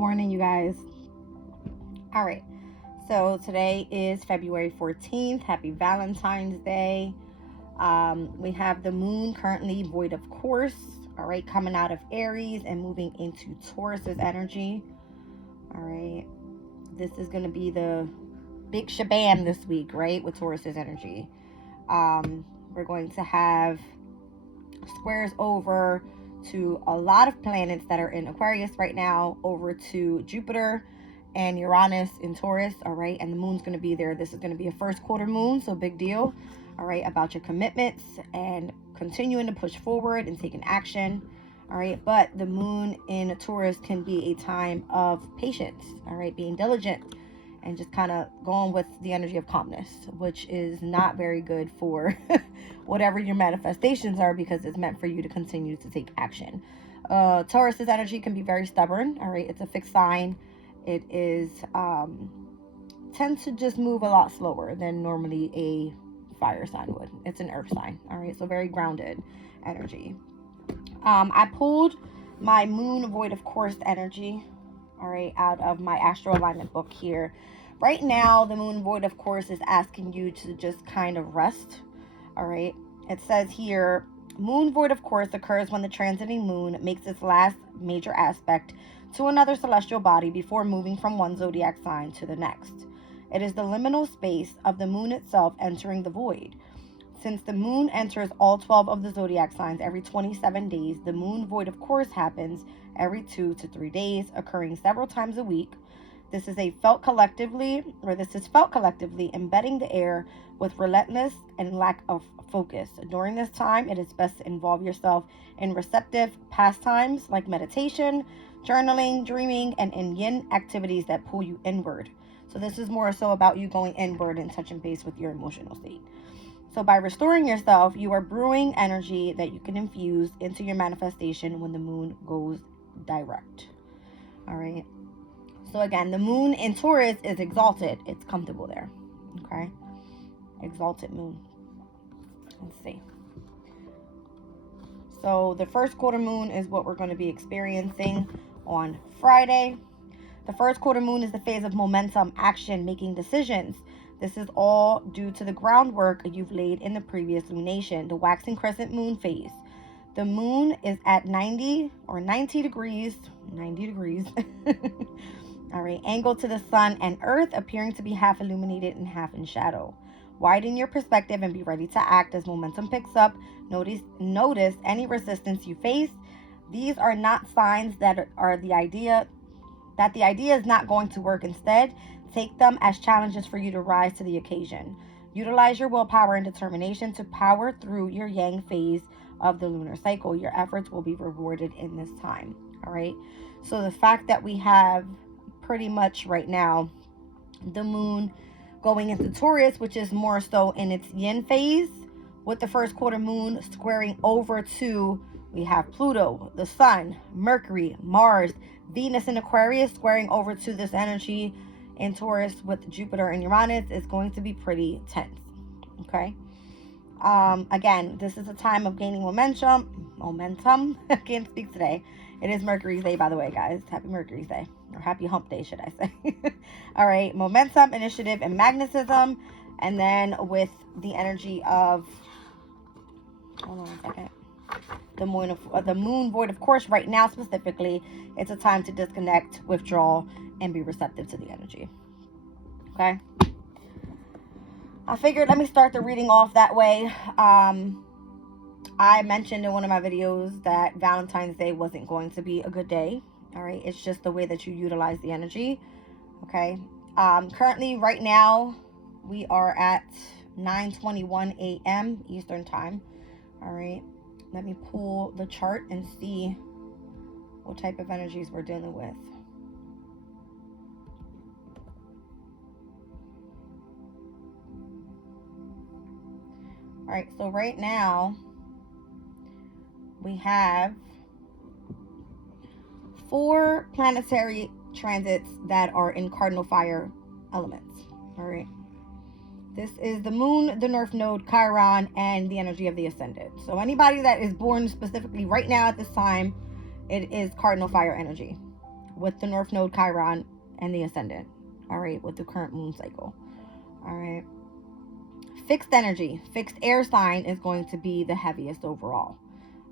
morning, you guys. All right, so today is February 14th. Happy Valentine's Day. We have the moon currently void of course, all right, coming out of Aries and moving into Taurus's energy. All right, this is going to be the big shabam this week, right, with Taurus's energy. We're going to have squares over to a lot of planets that are in Aquarius right now, over to Jupiter and Uranus in Taurus, all right, and the moon's going to be there. This is going to be a first quarter moon, so big deal, all right, about your commitments and continuing to push forward and taking action, all right. But the moon in Taurus can be a time of patience, all right, being diligent and just kind of going with the energy of calmness, which is not very good for whatever your manifestations are, because it's meant for you to continue to take action. Taurus's energy can be very stubborn, all right. It's a fixed sign. It is tends to just move a lot slower than normally a fire sign would. It's an earth sign, all right, so very grounded energy. I pulled my moon void of course energy, all right, out of my astro alignment book here. Right now, the moon void of course is asking you to just kind of rest, all right. It says here, moon void of course occurs when the transiting moon makes its last major aspect to another celestial body before moving from one zodiac sign to the next. It is the liminal space of the moon itself entering the void. Since the moon enters all 12 of the zodiac signs every 27 days, the moon void of course happens every 2 to 3 days, occurring several times a week. This is felt collectively embedding the air with relentless and lack of focus. During this time, it is best to involve yourself in receptive pastimes like meditation, journaling, dreaming, and in yin activities that pull you inward. So this is more so about you going inward and touching base with your emotional state. So by restoring yourself, you are brewing energy that you can infuse into your manifestation when the moon goes direct. All right. So again, the moon in Taurus is exalted. It's comfortable there. Okay. Exalted moon. Let's see. So the first quarter moon is what we're going to be experiencing on Friday. The first quarter moon is the phase of momentum, action, making decisions. This is all due to the groundwork you've laid in the previous lunation, the waxing crescent moon phase. The moon is at 90 degrees, all right, angled to the sun and earth, appearing to be half illuminated and half in shadow. Widen your perspective and be ready to act as momentum picks up. Notice any resistance you face. These are not signs that the idea is not going to work. Instead, take them as challenges for you to rise to the occasion. Utilize your willpower and determination to power through your yang phase of the lunar cycle. Your efforts will be rewarded in this time. All right. So the fact that we have pretty much right now the moon going into Taurus, which is more so in its yin phase, with the first quarter moon squaring over to, we have Pluto, the sun, Mercury, Mars, Venus in Aquarius squaring over to this energy in Taurus with Jupiter and Uranus, is going to be pretty tense. Okay. Again, this is a time of gaining momentum. I can't speak today. It is Mercury's Day, by the way, guys. Happy Mercury's Day, or happy hump day, should I say. All right. Momentum, initiative, and magnetism. And then with the energy of, hold on a second, the moon void of course right now specifically, it's a time to disconnect, withdraw, and be receptive to the energy. Okay. I figured let me start the reading off that way. I mentioned in one of my videos that Valentine's Day wasn't going to be a good day. All right. It's just the way that you utilize the energy. Okay. Currently right now we are at 9:21 a.m. Eastern time. All right. Let me pull the chart and see what type of energies we're dealing with. All right, so right now we have 4 planetary transits that are in cardinal fire elements. All right. This is the moon, the North Node, Chiron, and the energy of the Ascendant. So anybody that is born specifically right now at this time, it is cardinal fire energy. with the North Node Chiron and the Ascendant. All right, with the current moon cycle. All right. Fixed energy, fixed air sign is going to be the heaviest overall.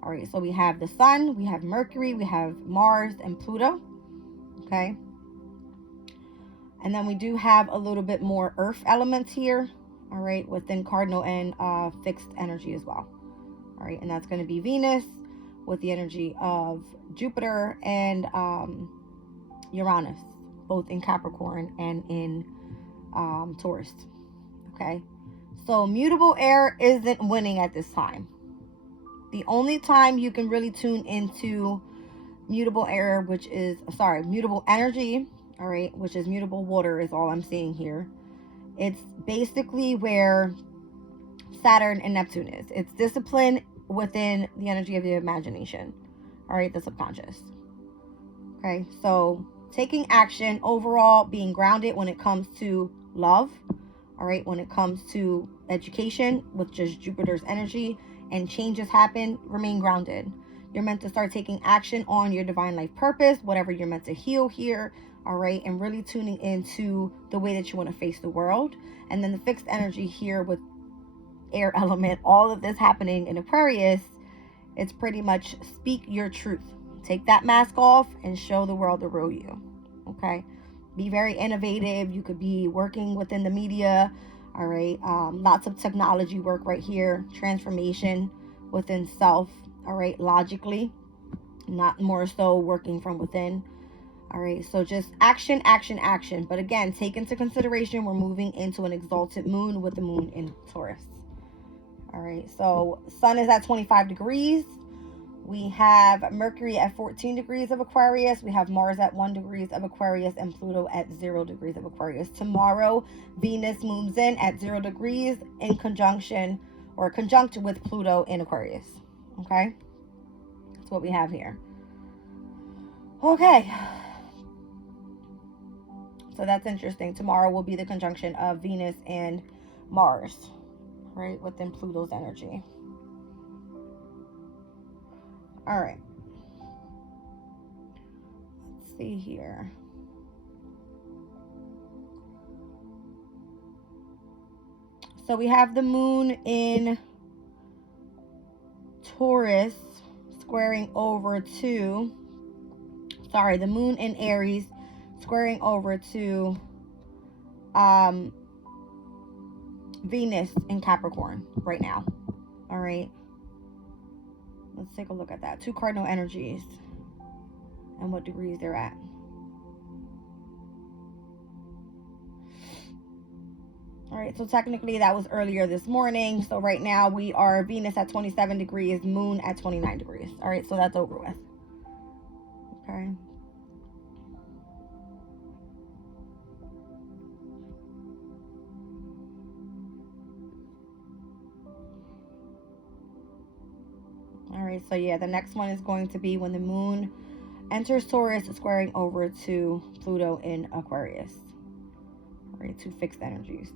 All right, so we have the Sun, we have Mercury, we have Mars and Pluto. Okay. And then we do have a little bit more earth elements here. All right, within cardinal and fixed energy as well. All right, and that's going to be Venus with the energy of Jupiter and Uranus, both in Capricorn and in Taurus. Okay, so mutable air isn't winning at this time. The only time you can really tune into mutable air, mutable energy, all right, which is mutable water, is all I'm seeing here. It's basically where Saturn and Neptune is. It's discipline within the energy of the imagination, all right, the subconscious. Okay, so taking action overall, being grounded when it comes to love, all right, when it comes to education, with just Jupiter's energy, and changes happen, remain grounded. You're meant to start taking action on your divine life purpose, whatever you're meant to heal here, all right, and really tuning into the way that you want to face the world. And then the fixed energy here with air element, all of this happening in Aquarius, it's pretty much speak your truth. Take that mask off and show the world the real you. Okay, be very innovative. You could be working within the media, all right, lots of technology work right here, transformation within self, all right, logically, not more so working from within. All right, so just action, action, action. But again, take into consideration we're moving into an exalted moon with the moon in Taurus. All right, so Sun is at 25 degrees. We have Mercury at 14 degrees of Aquarius. We have Mars at 1 degree of Aquarius and Pluto at 0 degrees of Aquarius. Tomorrow, Venus moves in at 0 degrees in conjunction or conjunct with Pluto in Aquarius. Okay, that's what we have here. Okay, so that's interesting. Tomorrow will be the conjunction of Venus and Mars, right, within Pluto's energy. All right. Let's see here. So we have the moon in Taurus squaring over to, the moon in Aries squaring over to Venus in Capricorn right now. All right. Let's take a look at that. Two cardinal energies and what degrees they're at. All right, so technically that was earlier this morning. So right now we are Venus at 27 degrees, moon at 29 degrees. All right, so that's over with. Okay. All right, so yeah, the next one is going to be when the moon enters Taurus, squaring over to Pluto in Aquarius. All right, two fixed energies.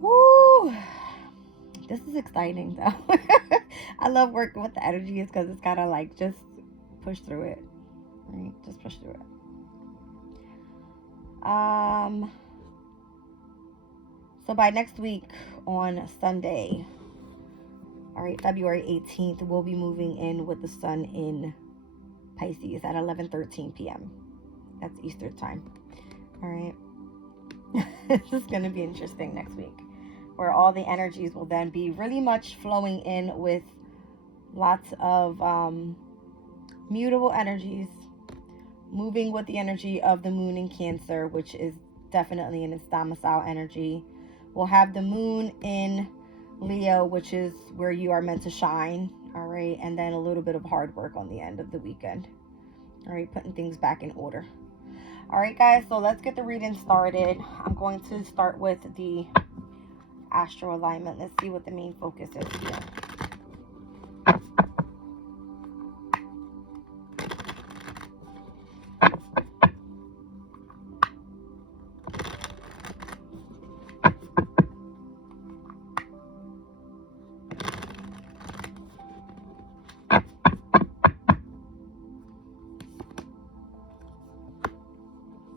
Woo! This is exciting though. I love working with the energies because it's gotta like just push through it. Right? Just push through it. So by next week on Sunday, all right, February 18th, we'll be moving in with the sun in Pisces at 11:13 p.m. That's Eastern time. All right. This is going to be interesting next week, where all the energies will then be really much flowing in with lots of mutable energies, moving with the energy of the moon in Cancer, which is definitely in its domicile energy. We'll have the moon in Leo, which is where you are meant to shine, all right, and then a little bit of hard work on the end of the weekend, all right, putting things back in order. All right, guys, so let's get the reading started. I'm going to start with the astral alignment. Let's see what the main focus is here.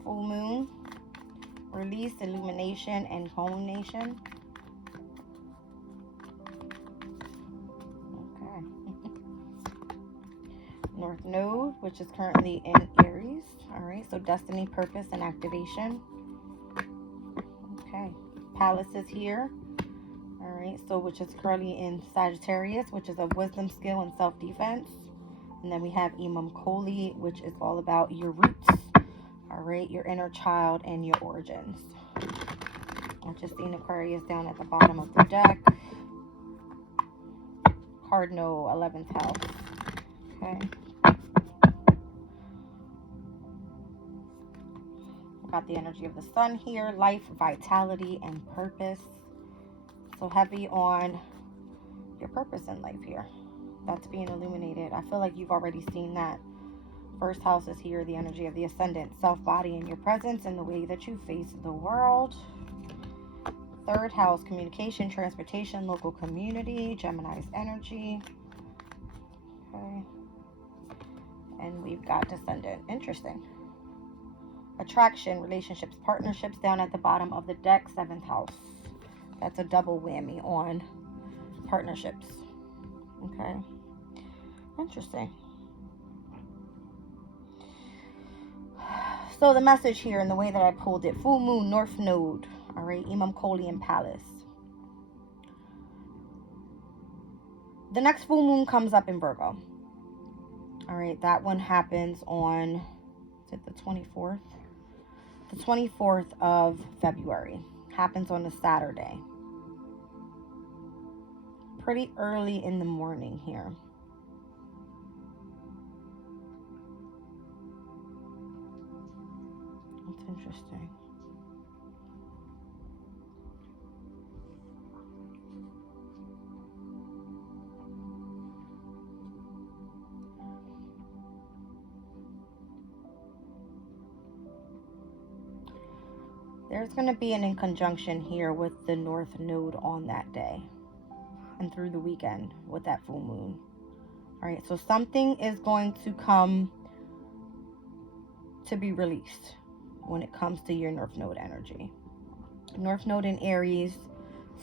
full moon. Release, illumination, and culmination. Okay. North Node, which is currently in Aries. All right, so destiny, purpose, and activation. Okay. Palace is here. All right, so which is currently in Sagittarius, which is a wisdom, skill, and self-defense. And then we have Imam Koli, which is all about your roots. All right, your inner child and your origins. I've just seen Aquarius down at the bottom of the deck. Cardinal, 11th house. Okay. Got the energy of the sun here. Life, vitality, and purpose. So heavy on your purpose in life here. That's being illuminated. I feel like you've already seen that. First house is here. The energy of the ascendant. Self, body, and your presence and the way that you face the world. Third house, communication, transportation, local community. Gemini's energy. Okay. And we've got descendant. Interesting. Attraction, relationships, partnerships down at the bottom of the deck, 7th house. That's a double whammy on partnerships. Okay. Interesting. So the message here and the way that I pulled it, full moon, North Node. All right, Imam Koli and Palace. The next full moon comes up in Virgo. All right, that one happens on, is it the 24th? The 24th of February. Happens on a Saturday. Pretty early in the morning here. That's interesting. There's going to be an in conjunction here with the North Node on that day and through the weekend with that full moon. All right, so something is going to come to be released when it comes to your North Node energy. North Node in Aries,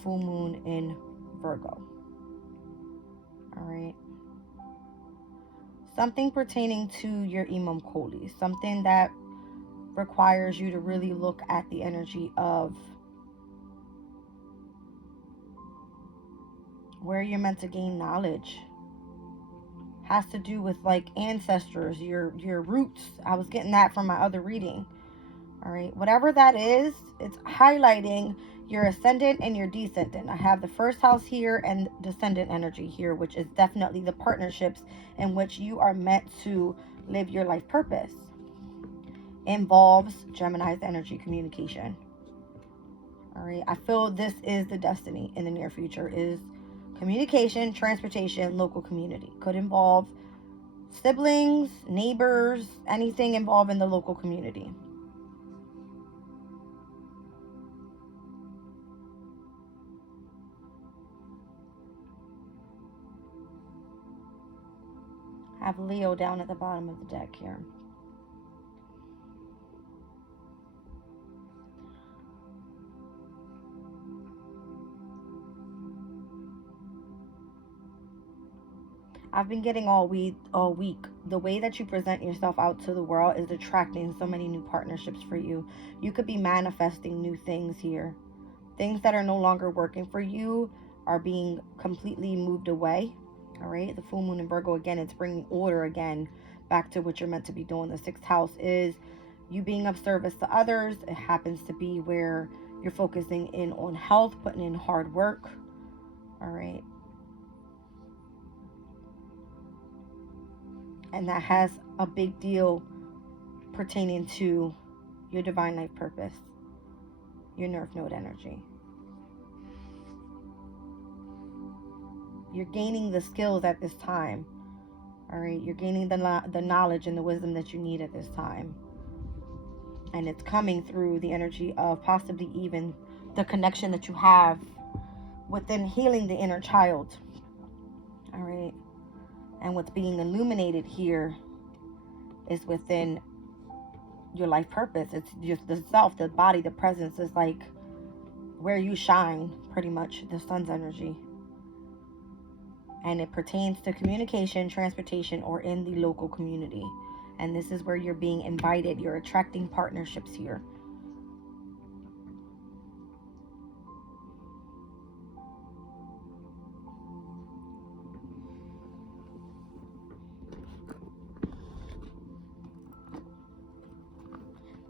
full moon in Virgo. All right. Something pertaining to your Imam Koli, something that requires you to really look at the energy of where you're meant to gain knowledge. Has to do with like ancestors, your roots. I was getting that from my other reading. All right, whatever that is, it's highlighting your ascendant and your descendant. I have the first house here and descendant energy here, which is definitely the partnerships in which you are meant to live your life purpose. Involves Gemini's energy, communication. All right, I feel this is the destiny in the near future is communication, transportation, local community. Could involve siblings, neighbors, anything involved in the local community. I have Leo down at the bottom of the deck here. I've been getting all week, the way that you present yourself out to the world is attracting so many new partnerships for you. You could be manifesting new things here. Things that are no longer working for you are being completely moved away. All right, the full moon in Virgo, again, it's bringing order again back to what you're meant to be doing. The 6th house is you being of service to others. It happens to be where you're focusing in on health, putting in hard work. All right. And that has a big deal pertaining to your divine life purpose, your North Node energy. You're gaining the skills at this time. All right, you're gaining the knowledge and the wisdom that you need at this time. And it's coming through the energy of possibly even the connection that you have within healing the inner child. All right. And what's being illuminated here is within your life purpose. It's just the self, the body, the presence is like where you shine, pretty much, the sun's energy. And it pertains to communication, transportation, or in the local community. And this is where you're being invited. You're attracting partnerships here.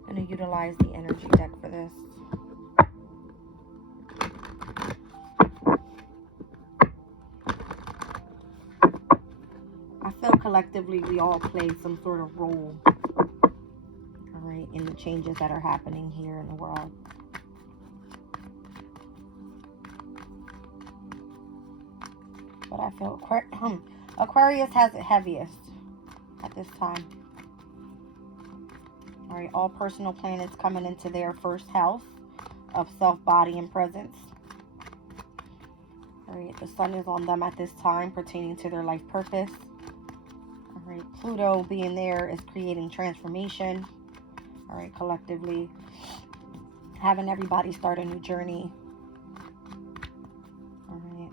I'm going to utilize the energy deck for this. I feel collectively we all play some sort of role, all right, in the changes that are happening here in the world. But I feel Aquarius has it heaviest at this time. All right, all personal planets coming into their first house of self, body, and presence. All right, the sun is on them at this time, pertaining to their life purpose. All right, Pluto being there is creating transformation. All right, collectively having everybody start a new journey. All right,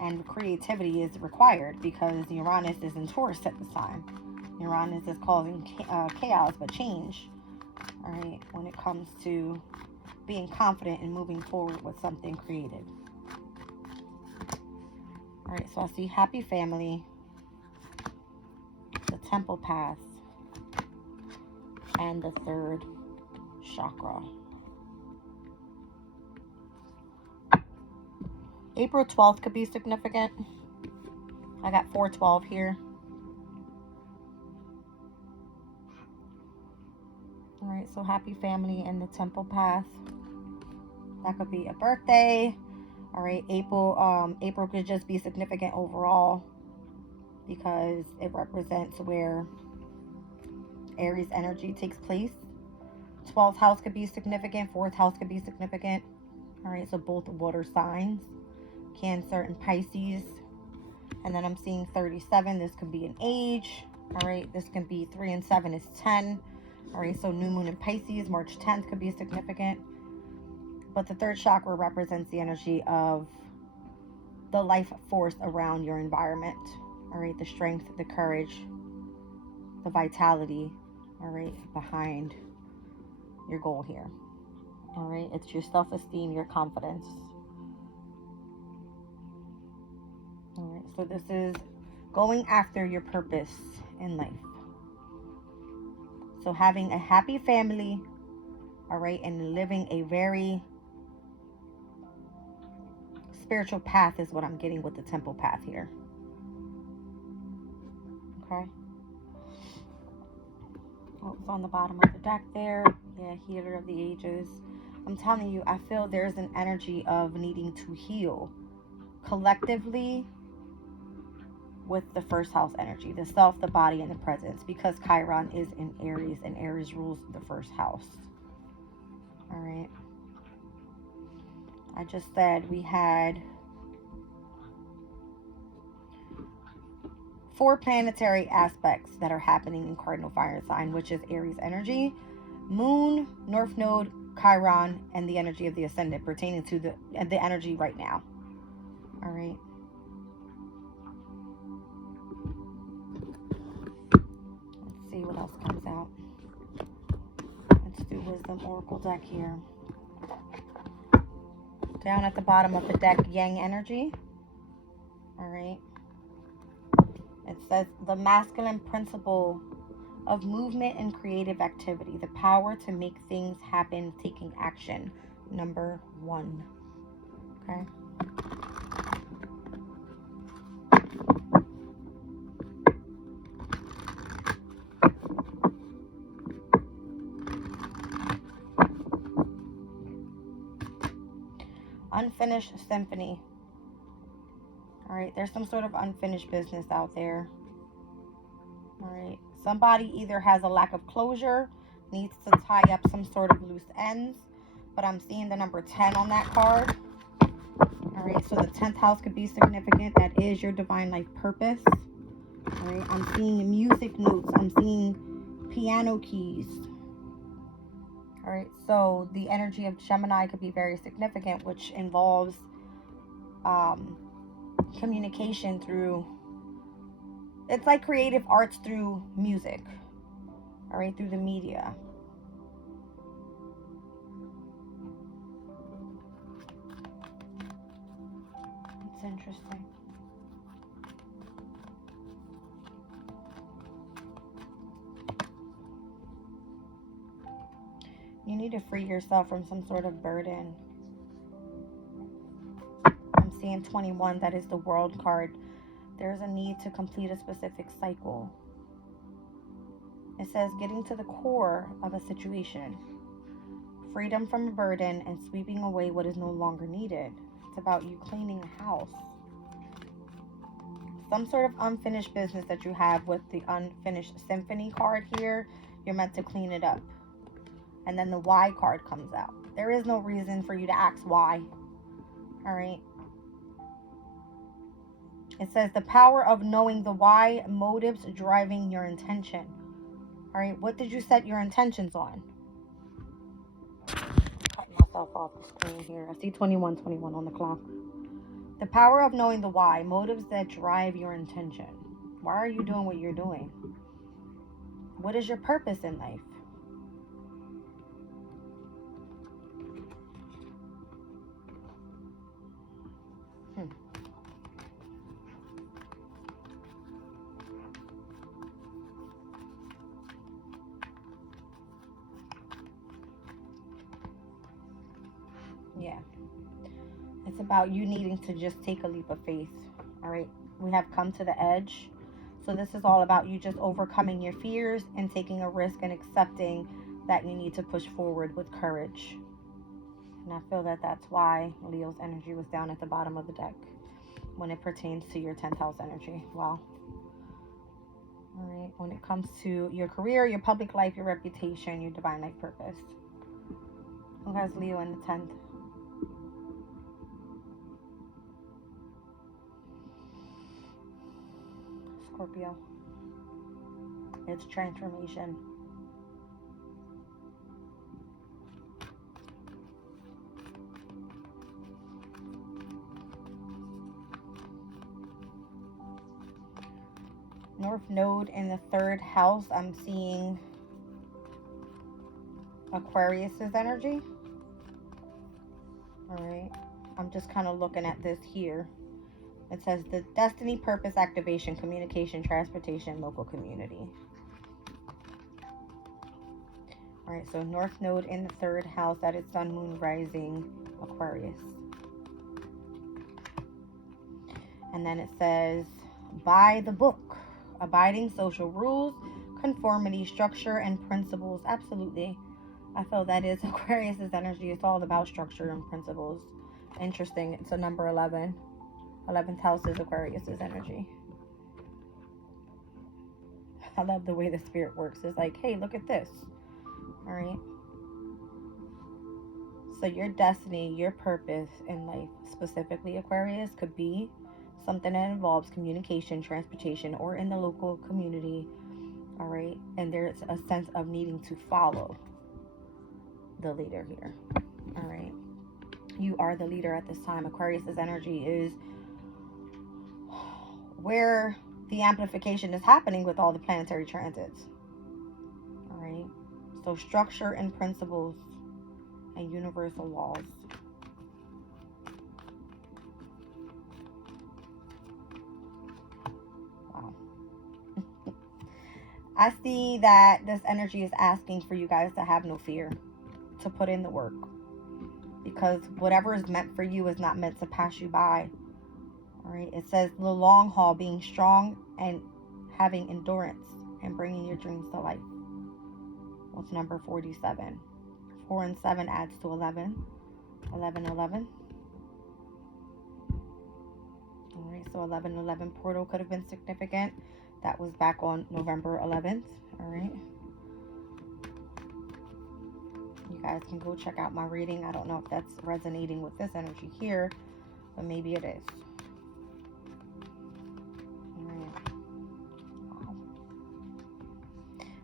and creativity is required because Uranus is in Taurus at this time. Uranus is causing chaos, but change. All right, when it comes to being confident and moving forward with something creative. All right, so I see happy family, the temple path, and the third chakra. April 12th could be significant. I got 412 here. All right, so happy family and the temple path. That could be a birthday. All right, April could just be significant overall because it represents where Aries energy takes place. 12th house could be significant. 4th house could be significant. All right, so both water signs, Cancer and Pisces. And then I'm seeing 37. This could be an age. All right, this can be 3 and 7 is 10. All right, so new moon in Pisces, March 10th could be significant. But the third chakra represents the energy of the life force around your environment. All right, the strength, the courage, the vitality, all right, behind your goal here. All right, it's your self-esteem, your confidence. All right, so this is going after your purpose in life. So having a happy family, all right, and living a very spiritual path is what I'm getting with the temple path here. Okay. Oh, it's on the bottom of the deck there. Yeah, healer of the ages. I'm telling you, I feel there's an energy of needing to heal collectively with the first house energy, the self, the body, and the presence, because Chiron is in Aries, and Aries rules the first house. All right. I just said we had 4 planetary aspects that are happening in cardinal fire sign, which is Aries energy, Moon, North Node, Chiron, and the energy of the ascendant pertaining to the energy right now. All right. Let's see what else comes out. Let's do Wisdom Oracle deck here. Down at the bottom of the deck, Yang energy. All right. It says the masculine principle of movement and creative activity, the power to make things happen, taking action, number 1. Okay. Unfinished symphony. All right, there's some sort of unfinished business out there. All right, somebody either has a lack of closure, needs to tie up some sort of loose ends, but I'm seeing the number 10 on that card. All right, so the 10th house could be significant. That is your divine life purpose. All right, I'm seeing music notes. I'm seeing piano keys. All right, so the energy of Gemini could be very significant, which involves communication through, it's like creative arts through music, all right, through the media. It's interesting. You need to free yourself from some sort of burden. I'm seeing 21, that is the World card. There's a need to complete a specific cycle. It says getting to the core of a situation. Freedom from a burden and sweeping away what is no longer needed. It's about you cleaning a house. Some sort of unfinished business that you have with the unfinished symphony card here. You're meant to clean it up. And then the why card comes out. There is no reason for you to ask why. All right. It says the power of knowing the why, motives driving your intention. All right. What did you set your intentions on? Cutting myself off the screen here. I see 21 on the clock. The power of knowing the why, motives that drive your intention. Why are you doing what you're doing? What is your purpose in life? Yeah. It's about you needing to just take a leap of faith. All right. We have come to the edge. So this is all about you just overcoming your fears and taking a risk and accepting that you need to push forward with courage. And I feel that that's why Leo's energy was down at the bottom of the deck when it pertains to your 10th house energy. Wow. All right. When it comes to your career, your public life, your reputation, your divine life purpose. Who has Leo in the 10th? Scorpio. It's transformation. North Node in the 3rd house. I'm seeing Aquarius's energy. All right. I'm just kind of looking at this here. It says the destiny, purpose, activation, communication, transportation, local community. All right, so North Node in the 3rd house, that is Sun, Moon, Rising, Aquarius. And then it says, by the book, abiding social rules, conformity, structure, and principles. Absolutely. I feel that is Aquarius's energy. It's all about structure and principles. Interesting. It's a number 11. 11th house is Aquarius's energy. I love the way the spirit works. It's like, hey, look at this. All right. So your destiny, your purpose in life, specifically Aquarius, could be something that involves communication, transportation, or in the local community. All right. And there's a sense of needing to follow the leader here. All right. You are the leader at this time. Aquarius's energy is where the amplification is happening with all the planetary transits. All right. So structure and principles and universal laws. Wow. I see that this energy is asking for you guys to have no fear, to put in the work. Because whatever is meant for you is not meant to pass you by. All right. It says the long haul, being strong and having endurance and bringing your dreams to life. What's number 47? 4 and 7 adds to 11. 11, 11. All right. So 11, 11 portal could have been significant. That was back on November 11th. All right. You guys can go check out my reading. I don't know if that's resonating with this energy here, but maybe it is.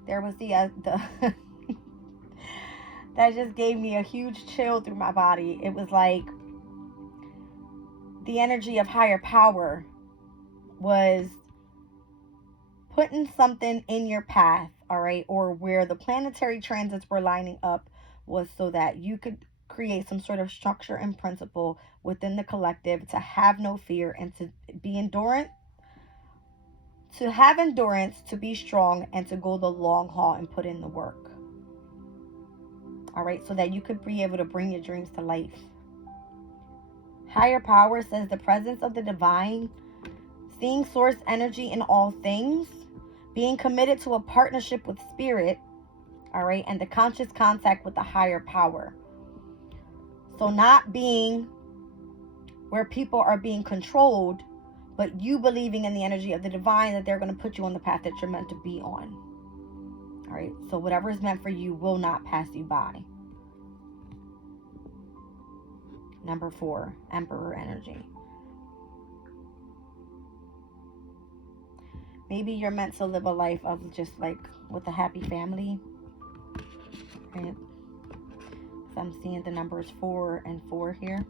There was the that just gave me a huge chill through my body. It was like the energy of higher power was putting something in your path, all right, or where the planetary transits were lining up was so that you could create some sort of structure and principle within the collective to have no fear and to be endurant, to have endurance, to be strong, and to go the long haul and put in the work. All right, so that you could be able to bring your dreams to life. Higher power says the presence of the divine, seeing source energy in all things, being committed to a partnership with spirit, all right, and the conscious contact with the higher power. So not being where people are being controlled, but you believing in the energy of the divine, that they're going to put you on the path that you're meant to be on. All right, so whatever is meant for you will not pass you by. Number 4, Emperor energy. Maybe you're meant to live a life of just like with a happy family, right? So I'm seeing the numbers 4 and 4 here.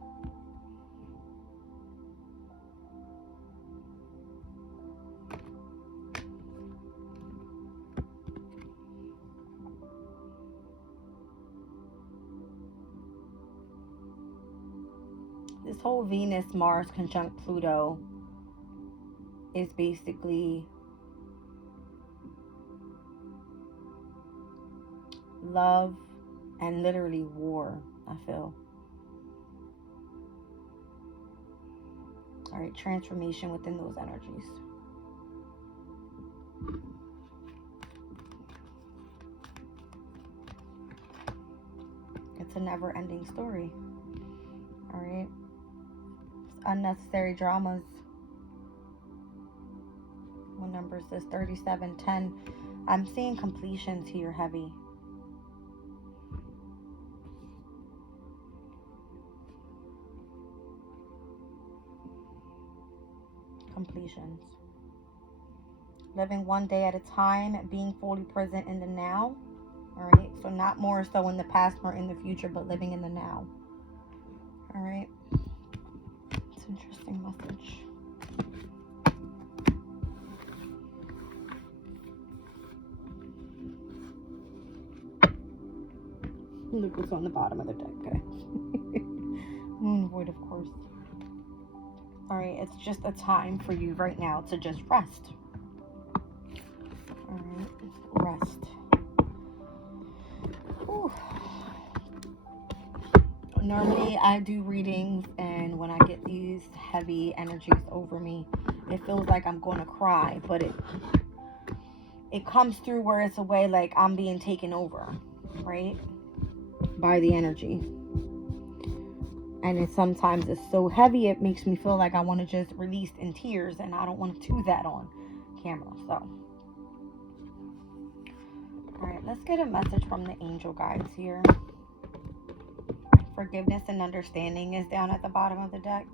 This whole Venus-Mars conjunct Pluto is basically love and literally war, I feel. All right, transformation within those energies. It's a never-ending story. All right. Unnecessary dramas. What number is this? 37, 10. I'm seeing completions here heavy. Completions. Living one day at a time, being fully present in the now. All right. So not more so in the past nor in the future, but living in the now. All right. It's an interesting message. Look what's on the bottom of the deck, guys. Moon void, of course. All right, it's just a time for you right now to just rest. All right, rest. Whew. Normally, I do readings, and when I get these heavy energies over me, it feels like I'm going to cry, but it comes through where it's a way like I'm being taken over, right, by the energy. And sometimes it's so heavy, it makes me feel like I want to just release in tears, and I don't want to do that on camera. So, all right, let's get a message from the angel guides here. Forgiveness and understanding is down at the bottom of the deck.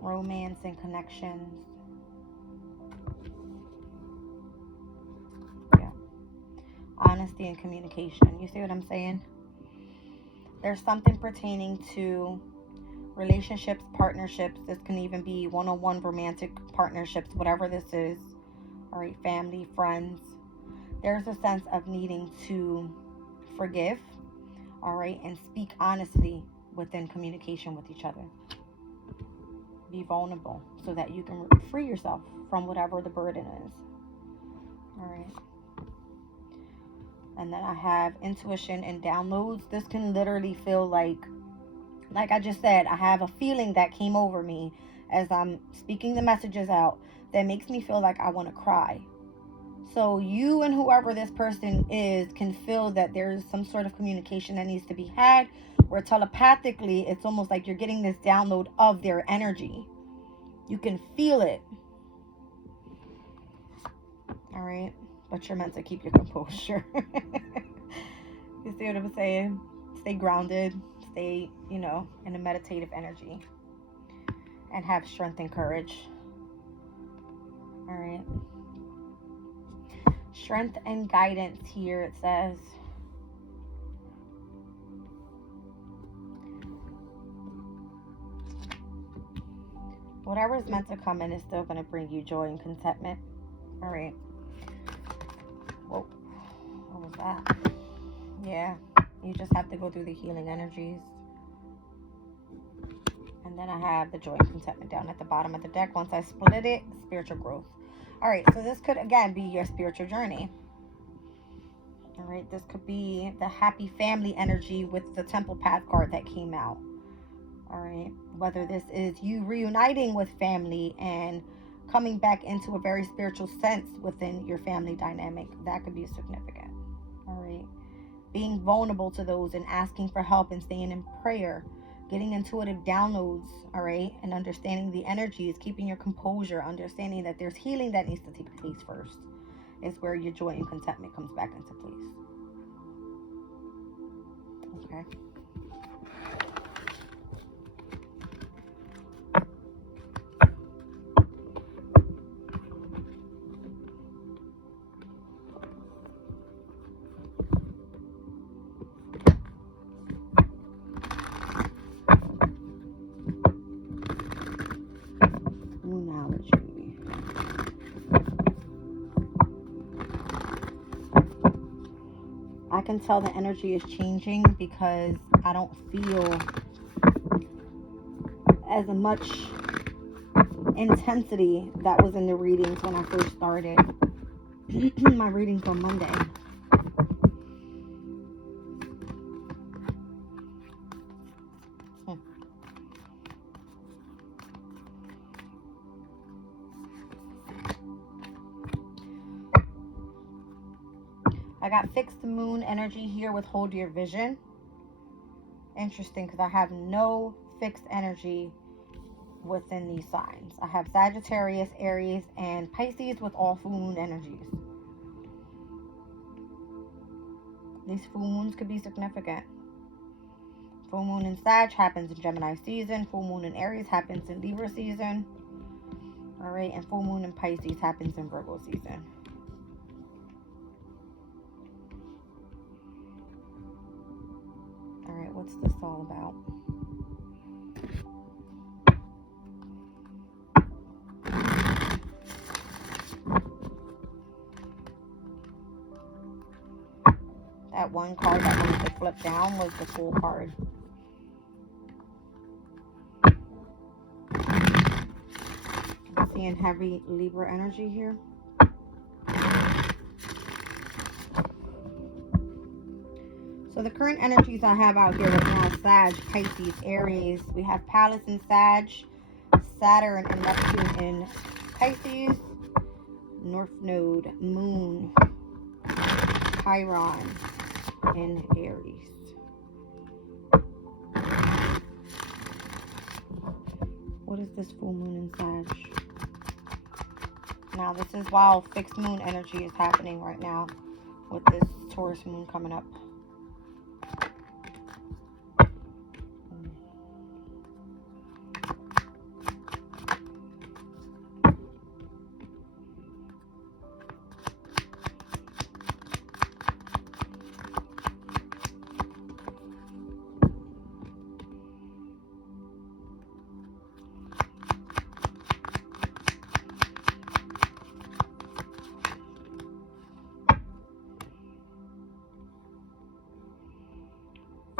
Romance and connections. Yeah. Honesty and communication. You see what I'm saying? There's something pertaining to relationships, partnerships. This can even be one-on-one romantic partnerships, whatever this is. All right, family, friends. There's a sense of needing to forgive, all right, and speak honestly within communication with each other. Be vulnerable so that you can free yourself from whatever the burden is. All right. And then I have intuition and downloads. This can literally feel like I just said, I have a feeling that came over me as I'm speaking the messages out that makes me feel like I want to cry. So you and whoever this person is can feel that there's some sort of communication that needs to be had, where telepathically it's almost like you're getting this download of their energy. You can feel it. All right, but you're meant to keep your composure. You see what I'm saying? Stay grounded, stay, you know, in a meditative energy, and have strength and courage. All right. Strength and guidance here, it says. Whatever is meant to come in is still going to bring you joy and contentment. All right. Whoa. What was that? Yeah. You just have to go through the healing energies. And then I have the joy and contentment down at the bottom of the deck. Once I split it, spiritual growth. All right. So this could, again, be your spiritual journey. All right. This could be the happy family energy with the Temple Path card that came out. All right. Whether this is you reuniting with family and coming back into a very spiritual sense within your family dynamic, that could be significant. All right. Being vulnerable to those and asking for help and staying in prayer, getting intuitive downloads, all right, and understanding the energies, keeping your composure, understanding that there's healing that needs to take place first, is where your joy and contentment comes back into place. Okay. I can tell the energy is changing because I don't feel as much intensity that was in the readings when I first started my readings on Monday. I got fixed moon energy here with hold your vision. Interesting, because I have no fixed energy within these signs. I have Sagittarius, Aries, and Pisces with all full moon energies. These full moons could be significant. Full moon in Sag happens in Gemini season. Full moon in Aries happens in Libra season. All right, and full moon in Pisces happens in Virgo season. All right, what's this all about? That one card that wanted to flip down was the Fool card. I'm seeing heavy Libra energy here. So the current energies I have out here right now is Sag, Pisces, Aries. We have Pallas in Sag, Saturn and Neptune in Pisces, North Node, Moon, Chiron in Aries. What is this full moon in Sag? Now this is while fixed moon energy is happening right now with this Taurus moon coming up.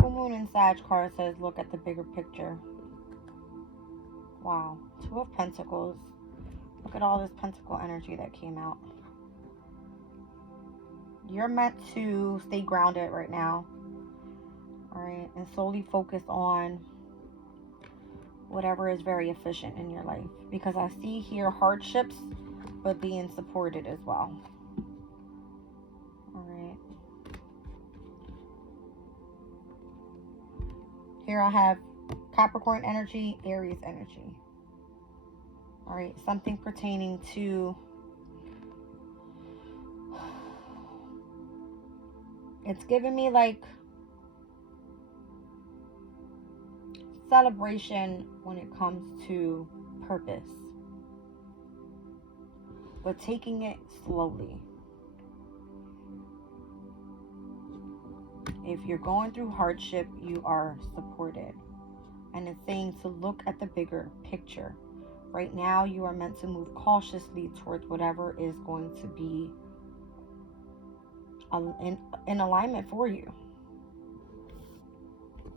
Moon and Sag card says look at the bigger picture. Wow. Two of Pentacles. Look at all this pentacle energy that came out. You're meant to stay grounded right now. Alright. And solely focus on whatever is very efficient in your life. Because I see here hardships, but being supported as well. Alright. Here I have Capricorn energy, Aries energy. All right, something pertaining to It's giving me like celebration when it comes to purpose, but taking it slowly. If you're going through hardship, you are supported. And it's saying to look at the bigger picture. Right now, you are meant to move cautiously towards whatever is going to be in alignment for you.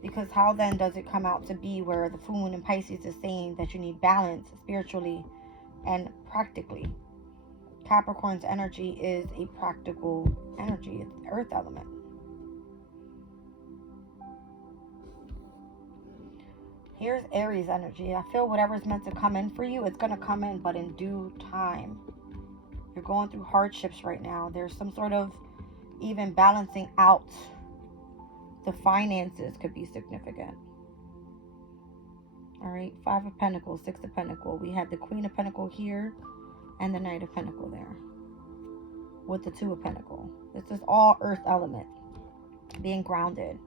Because how then does it come out to be where the full moon in Pisces is saying that you need balance spiritually and practically? Capricorn's energy is a practical energy. It's the earth element. Here's Aries energy. I feel whatever's meant to come in for you, it's going to come in, but in due time. You're going through hardships right now. There's some sort of even balancing out. The finances could be significant. All right, 5 of Pentacles, 6 of Pentacles. We have the Queen of Pentacles here and the Knight of Pentacles there with the 2 of Pentacles. This is all earth element. Being grounded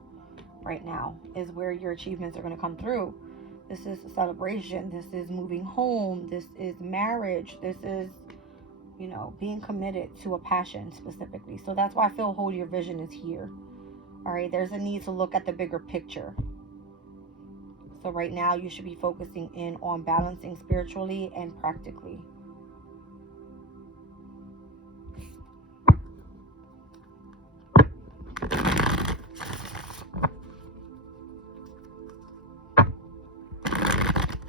right now is where your achievements are going to come through. This is a celebration. This is moving home. This is marriage. This is, you know, being committed to a passion specifically. So that's why I feel hold your vision is here. All right, there's a need to look at the bigger picture. So right now you should be focusing in on balancing spiritually and practically.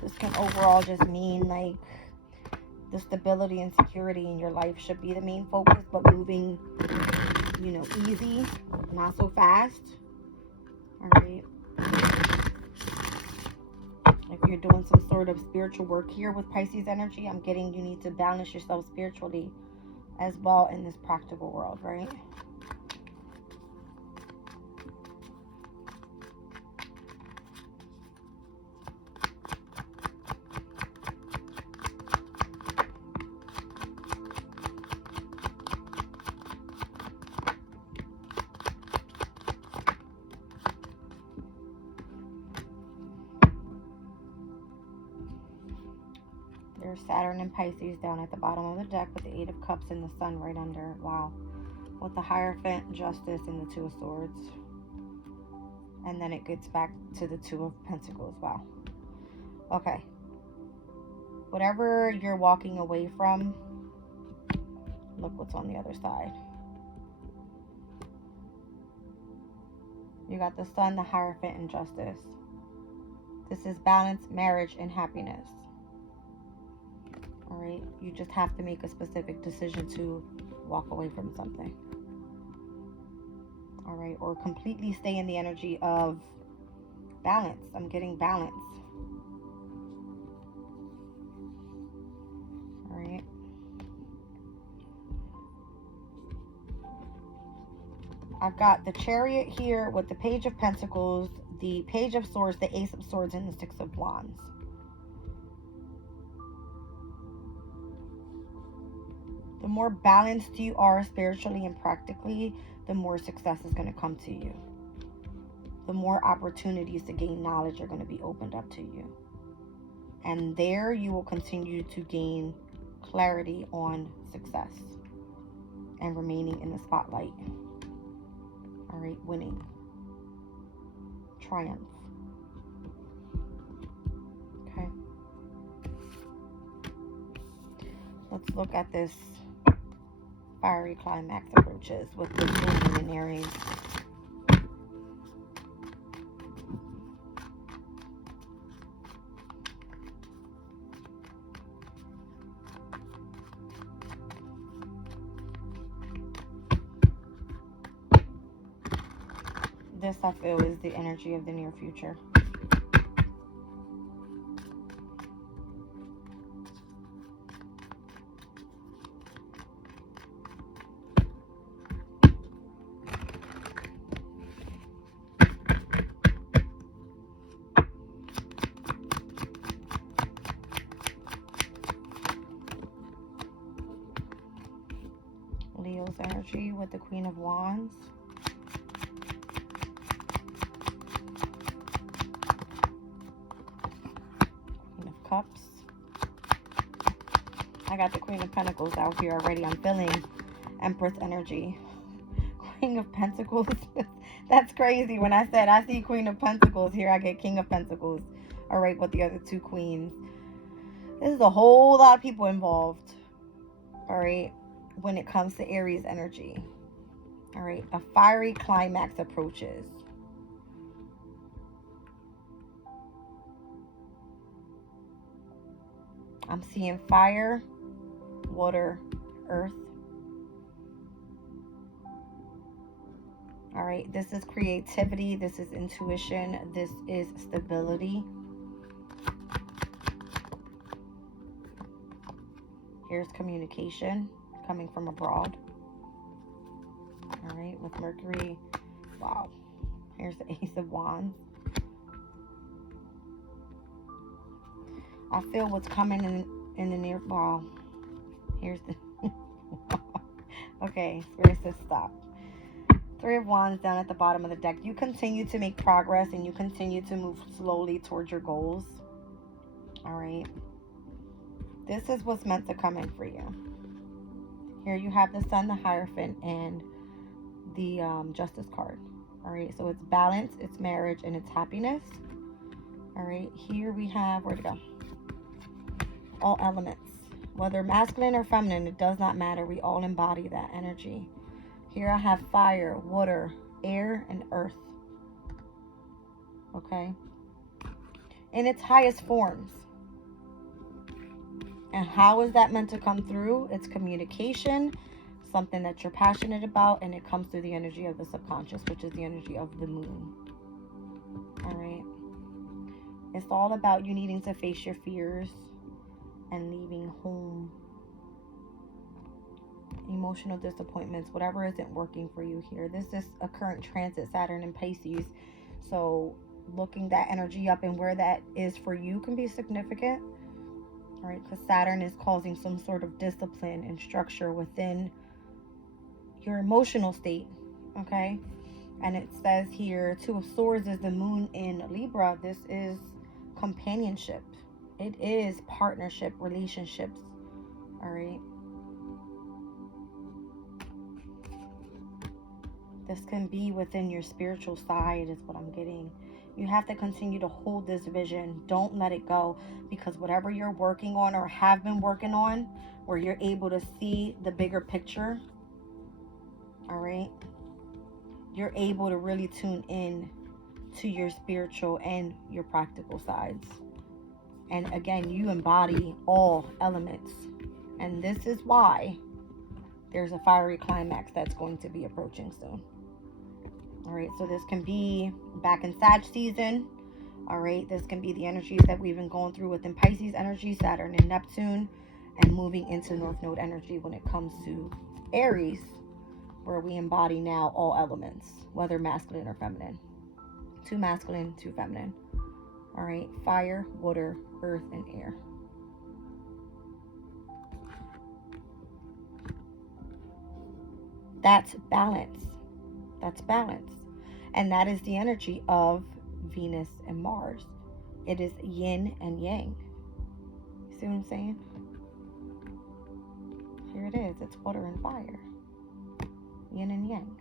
This can overall just mean like the stability and security in your life should be the main focus, but moving, you know, easy, not so fast. All right. If you're doing some sort of spiritual work here with Pisces energy, I'm getting you need to balance yourself spiritually as well in this practical world, right? There's Saturn and Pisces down at the bottom of the deck with the 8 of Cups and the Sun right under. Wow. With the Hierophant, Justice, and the 2 of Swords. And then it gets back to the 2 of Pentacles. Wow. Okay. Whatever you're walking away from, look what's on the other side. You got the Sun, the Hierophant, and Justice. This is balance, marriage, and happiness. All right, you just have to make a specific decision to walk away from something. All right, or completely stay in the energy of balance. I'm getting balance. All right. I've got the Chariot here with the Page of Pentacles, the Page of Swords, the Ace of Swords, and the 6 of Wands. The more balanced you are spiritually and practically, the more success is going to come to you. The more opportunities to gain knowledge are going to be opened up to you. And there you will continue to gain clarity on success and remaining in the spotlight. All right, winning. Triumph. Okay. Let's look at this fiery climax approaches with the moon in Aries. This, I feel, is the energy of the near future. Leo's energy with the Queen of Wands. Cups. I got the Queen of Pentacles out here already. I'm feeling Empress energy. Queen of Pentacles. That's crazy. When I said I see Queen of Pentacles, here I get King of Pentacles. All right, with the other two queens. This is a whole lot of people involved. All right, when it comes to Aries energy. All right, a fiery climax approaches. I'm seeing fire, water, earth. All right, this is creativity. This is intuition. This is stability. Here's communication coming from abroad. All right, with Mercury. Wow. Here's the Ace of Wands. I feel what's coming in the near. Wow. Here's the. Okay, Spirit says stop. Three of Wands down at the bottom of the deck. You continue to make progress and you continue to move slowly towards your goals. All right. This is what's meant to come in for you. Here you have the Sun, the Hierophant, and the Justice card. All right. So it's balance, it's marriage, and it's happiness. All right. Here we have, where'd it go? All elements. Whether masculine or feminine, it does not matter. We all embody that energy. Here I have fire, water, air, and earth. Okay? In its highest forms. And how is that meant to come through? It's communication, something that you're passionate about, and it comes through the energy of the subconscious, which is the energy of the moon. All right? It's all about you needing to face your fears and leaving home. Emotional disappointments, whatever isn't working for you here. This is a current transit, Saturn and Pisces. So looking that energy up and where that is for you can be significant. All right, because Saturn is causing some sort of discipline and structure within your emotional state. Okay, and it says here, Two of Swords is the moon in Libra. This is companionship. It is partnership, relationships. All right. This can be within your spiritual side is what I'm getting. You have to continue to hold this vision. Don't let it go, because whatever you're working on or have been working on, where you're able to see the bigger picture, all right, you're able to really tune in to your spiritual and your practical sides. And again, you embody all elements. And this is why there's a fiery climax that's going to be approaching soon. All right, so this can be back in Sag season. All right, this can be the energies that we've been going through within Pisces energy, Saturn and Neptune, and moving into North Node energy when it comes to Aries, where we embody now all elements, whether masculine or feminine. Two masculine, two feminine. All right, fire, water, earth, and air. That's balance. That's balance. And that is the energy of Venus and Mars. It is yin and yang. See what I'm saying? Here it is. It's water and fire. Yin and yang.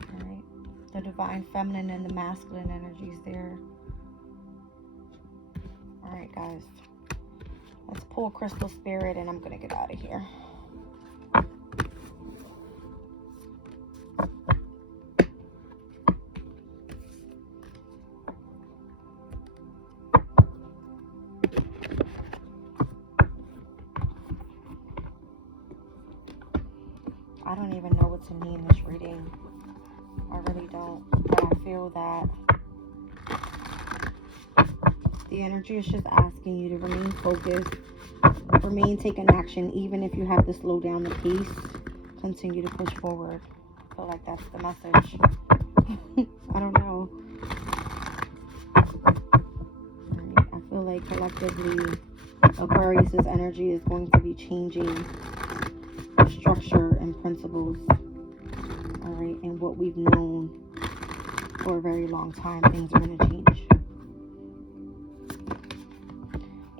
All right. The divine feminine and the masculine energies there. All right, guys. Let's pull Crystal Spirit and I'm going to get out of here. I don't even know what to name this reading. I really don't. But I feel that the energy is just asking you to remain focused, remain taking action, even if you have to slow down the pace. Continue to push forward. I feel like that's the message. I don't know. Right. I feel like collectively Aquarius's energy is going to be changing structure and principles, all right, and what we've known for a very long time. Things are going to change.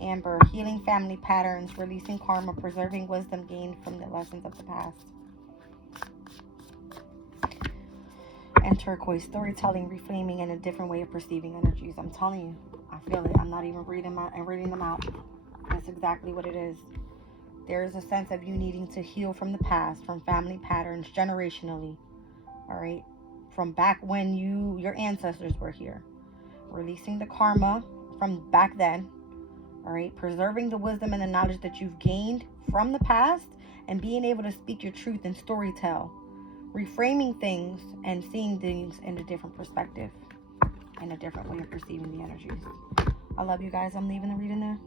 Amber, healing family patterns, releasing karma, preserving wisdom gained from the lessons of the past. And turquoise, storytelling, reframing, and a different way of perceiving energies. I'm telling you, I feel it. I'm not even reading them out. That's exactly what it is. There is a sense of you needing to heal from the past, from family patterns, generationally. All right, from back when your ancestors were here. Releasing the karma from back then. All right, preserving the wisdom and the knowledge that you've gained from the past, and being able to speak your truth and storytell. Reframing things and seeing things in a different perspective and a different way of perceiving the energies. I love you guys. I'm leaving the reading there.